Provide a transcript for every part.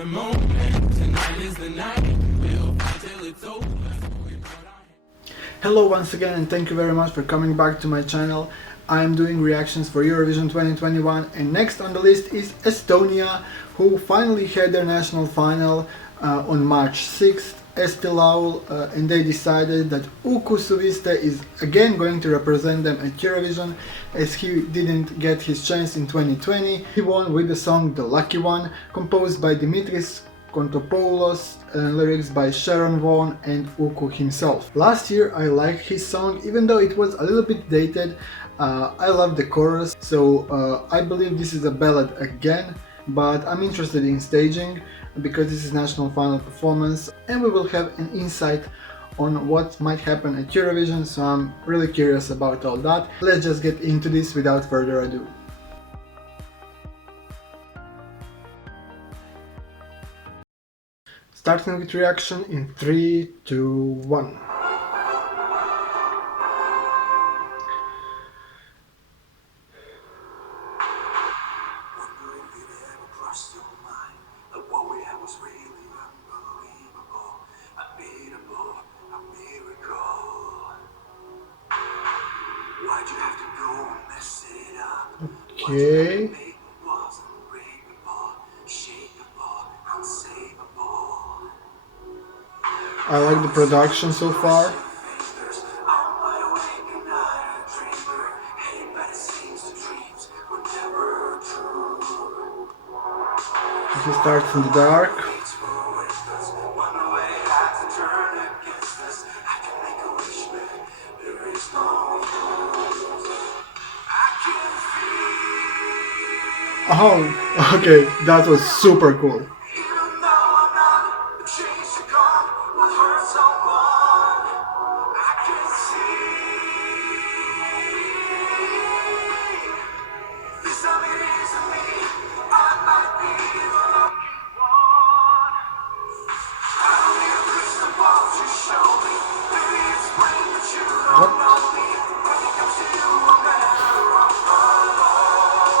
the moment, tonight is the night, we'll fight till it's over. Hello once again, and thank you very much for coming back to my channel. I'm doing reactions for Eurovision 2021, and next on the list is Estonia, who finally had their national final on March 6th. Esti Laul, and they decided that Uku Suviste is again going to represent them at Eurovision, as he didn't get his chance in 2020. He won with the song The Lucky One, composed by Dimitris Kontopoulos, and lyrics by Sharon Vaughan and Uku himself. Last year I liked his song, even though it was a little bit dated. I love the chorus, so I believe this is a ballad again, but I'm interested in staging because this is national final performance and we will have an insight on what might happen at Eurovision, so I'm really curious about all that. Let's just get into this without further ado. Starting with reaction in 3, 2, 1. Okay. I like the production so far. He starts in the dark. Oh, okay, that was super cool.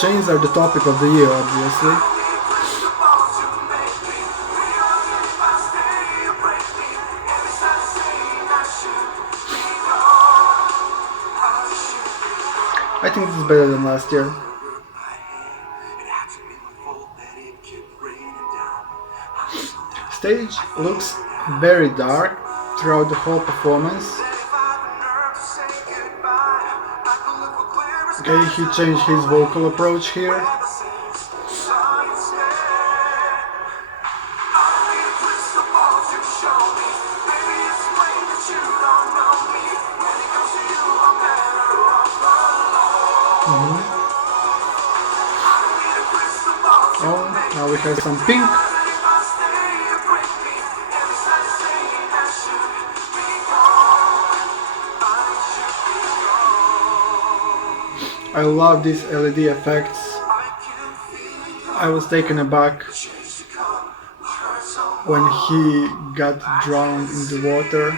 Chains are the topic of the year, obviously. I think this is better than last year. Stage looks very dark throughout the whole performance. Okay, he changed his vocal approach here. Oh, now we have some pink. I love these LED effects. I was taken aback when he got drowned in the water.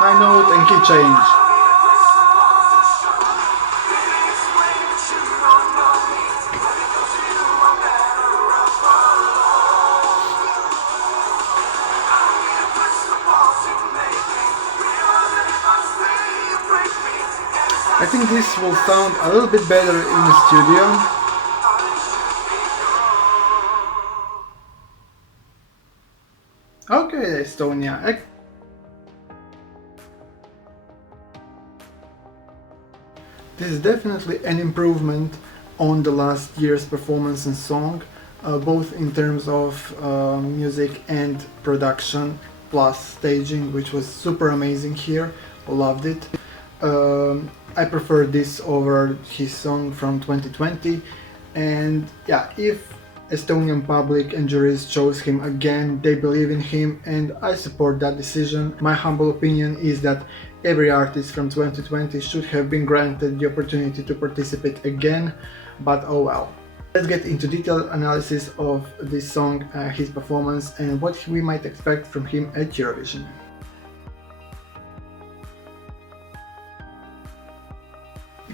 High note and key change. I think this will sound a little bit better in the studio. Okay, Estonia. This is definitely an improvement on the last year's performance and song, both in terms of music and production, plus staging, which was super amazing here. Loved it. I prefer this over his song from 2020, and yeah, if Estonian public and juries chose him again, they believe in him, and I support that decision. My humble opinion is that every artist from 2020 should have been granted the opportunity to participate again, but oh well. Let's get into detailed analysis of this song, his performance, and what we might expect from him at Eurovision.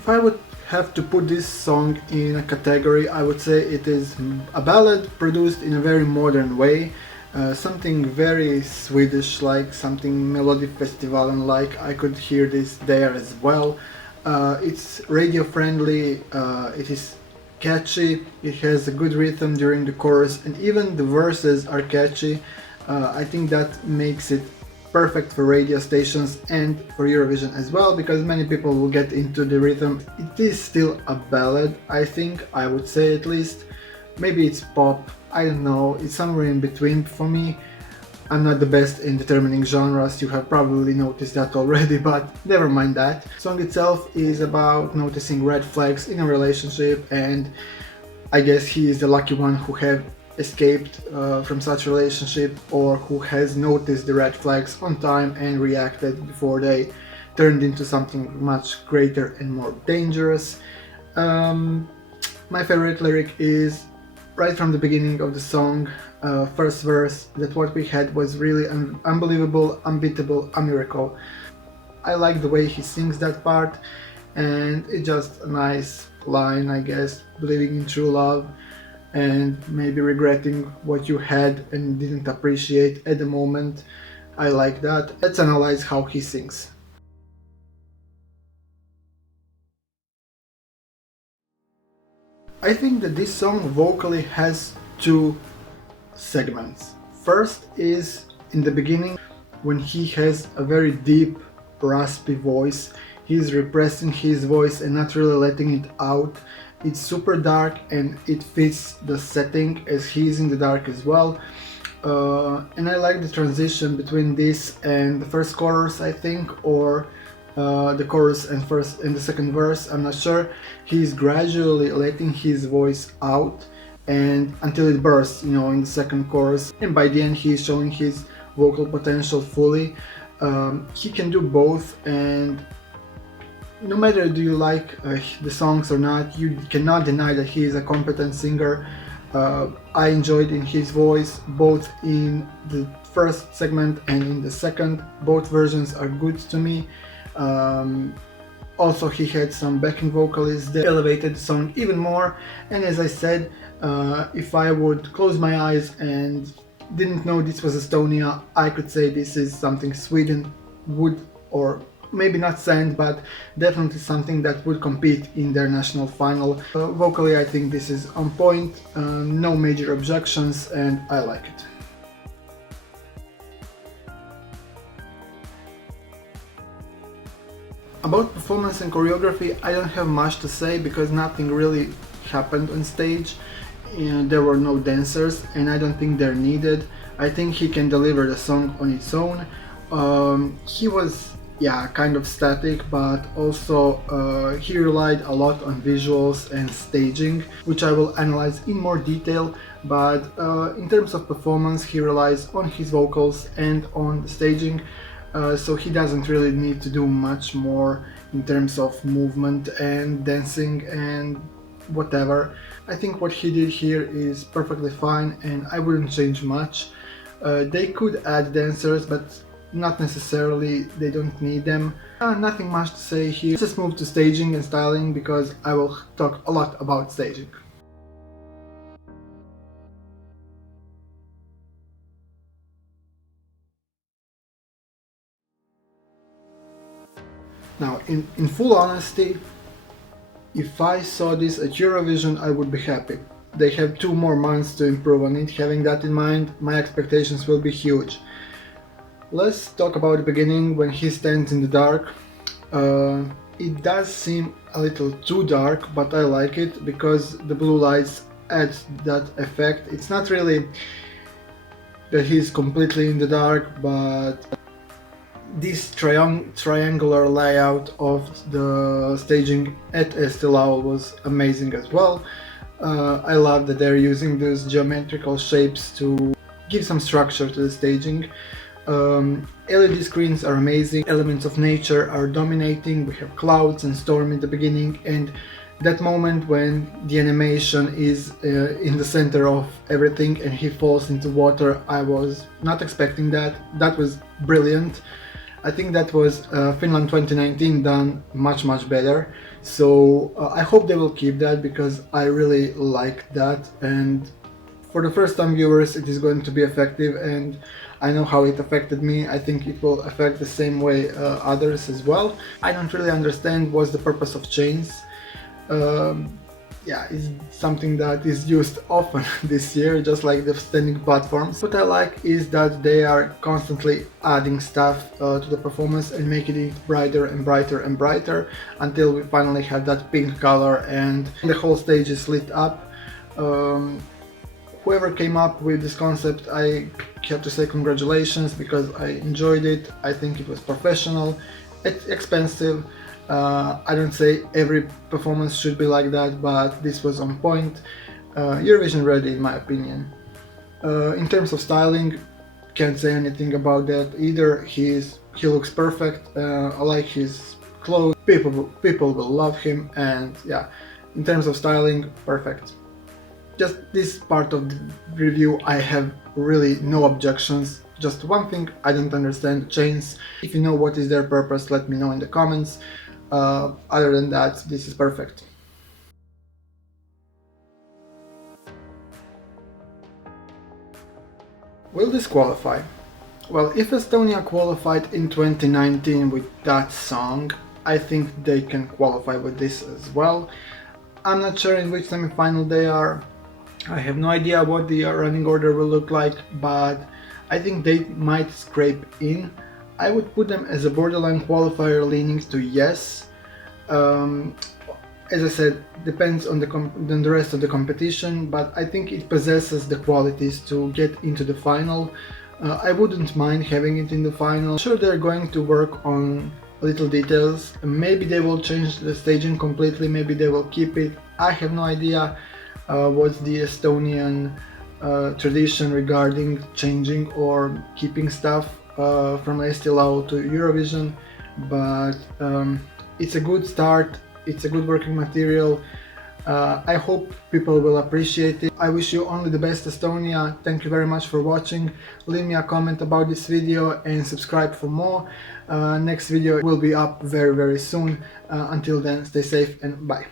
If I would have to put this song in a category, I would say it is a ballad produced in a very modern way, something very Swedish, like something Melody Festival, and like I could hear this there as well. It's radio friendly, it is catchy, it has a good rhythm during the chorus, and even the verses are catchy. I think that makes it perfect for radio stations and for Eurovision as well, because many people will get into the rhythm. It is still a ballad, I think, I would say at least. Maybe it's pop, I don't know, it's somewhere in between for me. I'm not the best in determining genres, you have probably noticed that already, but never mind that. The song itself is about noticing red flags in a relationship, and I guess he is the lucky one who have escaped from such relationship, or who has noticed the red flags on time and reacted before they turned into something much greater and more dangerous. My favorite lyric is right from the beginning of the song, first verse, that what we had was really unbelievable, unbeatable, a miracle. I like the way he sings that part, and it's just a nice line, I guess, believing in true love and maybe regretting what you had and didn't appreciate at the moment. I like that. Let's analyze how he sings. I think that this song vocally has two segments. First is in the beginning, when he has a very deep, raspy voice. He's repressing his voice and not really letting it out. It's super dark and it fits the setting, as he's in the dark as well. And I like the transition between this and the first chorus, I think, or the chorus and the second verse, I'm not sure. He's gradually letting his voice out and until it bursts, in the second chorus, and by the end he's showing his vocal potential fully. He can do both, and no matter do you like the songs or not, you cannot deny that he is a competent singer. I enjoyed in his voice both in the first segment and in the second. Both versions are good to me. Also, he had some backing vocalists that elevated the song even more, and as I said, if I would close my eyes and didn't know this was Estonia, I could say this is something Sweden would, or maybe not send, but definitely something that would compete in their national final. Vocally, I think this is on point, no major objections, and I like it. About performance and choreography, I don't have much to say because nothing really happened on stage. There were no dancers, and I don't think they're needed. I think he can deliver the song on its own. He was, kind of static, but also he relied a lot on visuals and staging, which I will analyze in more detail. But in terms of performance, he relies on his vocals and on the staging. So he doesn't really need to do much more in terms of movement and dancing and whatever. I think what he did here is perfectly fine, and I wouldn't change much. They could add dancers, but not necessarily, they don't need them. Nothing much to say here. Let's just move to staging and styling, because I will talk a lot about staging. Now, in full honesty, if I saw this at Eurovision, I would be happy. They have 2 more months to improve on it. Having that in mind, my expectations will be huge. Let's talk about the beginning, when he stands in the dark. It does seem a little too dark, but I like it because the blue lights add that effect. It's not really that he's completely in the dark, but this triangular layout of the staging at Esti Laul was amazing as well. I love that they're using those geometrical shapes to give some structure to the staging. LED screens are amazing, elements of nature are dominating. We have clouds and storm in the beginning, and that moment when the animation is in the center of everything and he falls into water, I was not expecting that. That was brilliant. I think that was Finland 2019 done much better. So I hope they will keep that, because I really like that, and for the first time viewers it is going to be effective, and I know how it affected me. I think it will affect the same way others as well. I don't really understand what's the purpose of chains. Yeah, it's something that is used often this year, just like the standing platforms. What I like is that they are constantly adding stuff to the performance and making it brighter and brighter and brighter until we finally have that pink color and the whole stage is lit up. Whoever came up with this concept, I have to say congratulations, because I enjoyed it. I think it was professional, it's expensive. I don't say every performance should be like that, but this was on point. Eurovision ready in my opinion. In terms of styling, can't say anything about that either. He looks perfect. I like his clothes. People will love him, and yeah, in terms of styling, perfect. Just this part of the review I have really no objections. Just one thing I don't understand, chains. If you know what is their purpose, let me know in the comments. Other than that, this is perfect. Will this qualify? Well, if Estonia qualified in 2019 with that song, I think they can qualify with this as well. I'm not sure in which semi-final they are. I have no idea what the running order will look like, but I think they might scrape in. I would put them as a borderline qualifier leaning to yes. As I said, depends on the rest of the competition, but I think it possesses the qualities to get into the final. I wouldn't mind having it in the final. I'm sure they're going to work on little details. Maybe they will change the staging completely, maybe they will keep it. I have no idea what's the Estonian tradition regarding changing or keeping stuff from Esti Laul to Eurovision, but it's a good start, it's a good working material. I hope people will appreciate it. I wish you only the best, Estonia. Thank you very much for watching. Leave me a comment about this video and subscribe for more. Next video will be up very soon. Until then, stay safe and bye.